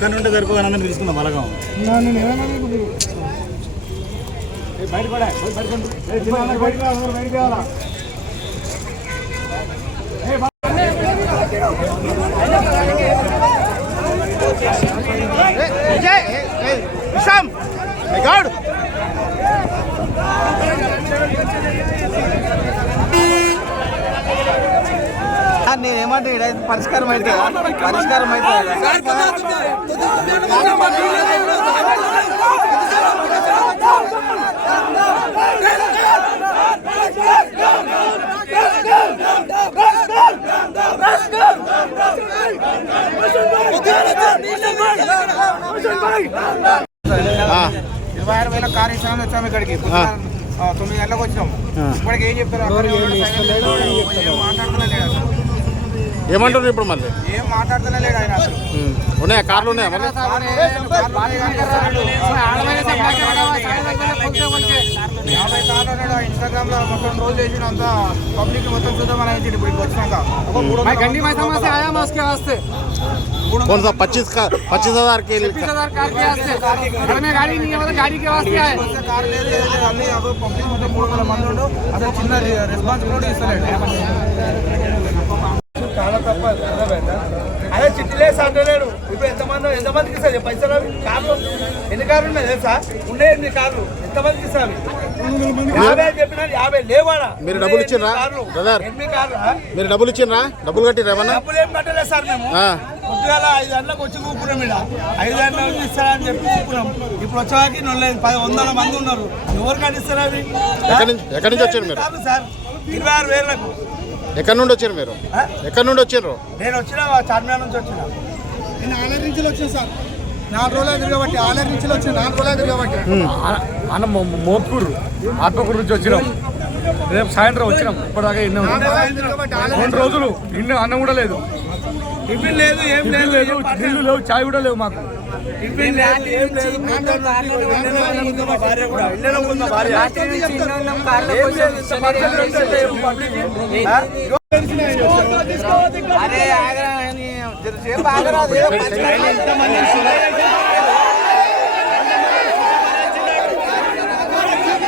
ఒక్క నుండి జరుపుకొని అందరిని తీసుకుందాం బలగం నేనేమంటే ఇదైతే పరిష్కారం అయితే కార్యక్రమం వచ్చాము ఇక్కడికి 9 గంటలకు వచ్చినాం. ఇప్పటికి ఏం చెప్తారు ఏమంటారు ఇప్పుడు మళ్ళీ ఏం మాట్లాడుతూనే లేడు ఆయన అసలు. ఉన్నాయా కార్లు ఉన్నాయా మళ్ళీ 50 కార్లు ఉన్నాడు. ఇన్స్టాగ్రామ్ లో మొత్తం రోజు చేసిన అంత పబ్లిక్ మొత్తం చూద్దామని అయితే ఇప్పుడు వచ్చినాక कौन सा 25,000 के लिए పబ్లిక్ మొత్తం 300 మంది ఉండు. అసలు చిన్న రెస్పాన్స్ కూడా ఇస్తలేడు. చాలా తప్ప అదే చిట్టిలేసి అంటలేడు. ఇప్పుడు ఎంతమందికి ఇస్తారు పైసలు? కార్లు ఎన్ని కార్లు ఉన్నాయి తెలుసా? ఉండే 8 కార్లు ఎంతమందికి ఇస్తారు? 50 చెప్పినా 50 లేవాడా? మీరు డబ్బులు ఇచ్చిండ్రా బ్రదర్? 8 కార్లు మీరు డబ్బులు ఇచ్చిండ్రా? డబ్బులు కట్టిర్రా ఏమన్నా? డబ్బులు ఏం కట్టలేదు సార్. మేము పొద్దుగాల 5 గంటలకు వచ్చి కూకున్నాం. ఇక్కడ 5 గంటలకు ఇస్తారని చెప్పి కూకున్నాం. ఇప్పుడు వచ్చేవాకి 100 మంది ఉన్నారు. ఎవరు కట్టిస్తారు అవి? ఎక్కడి నుంచి వచ్చారు మీరు? సార్ 26,000లకు. ఎక్కడి నుండి వచ్చారు మీరు? ఎక్కడి నుండి వచ్చారు? నేను వచ్చిన చార్మినార్ నుంచి వచ్చిన. నేను ఆలర్ నుంచి వచ్చాను సార్. 4 రోజులు తిరగబట్టి ఆలర్ నుంచి వచ్చిన. 4 రోజులు తిరగబట్టి అన్న మోత్కూరు ఆత్మకూరు నుంచి వచ్చినాం. రేపు సాయంత్రం వచ్చినాం. ఇప్పటిదాకా 2 రోజులు ఇన్ని అన్నం కూడా లేదు, టిఫిన్ లేదు, ఏం లేదు, నీళ్ళు లేవు, చాయ్ కూడా లేవు మాకు. టిఫిన్ లేదు, ఏం లేదు. అరే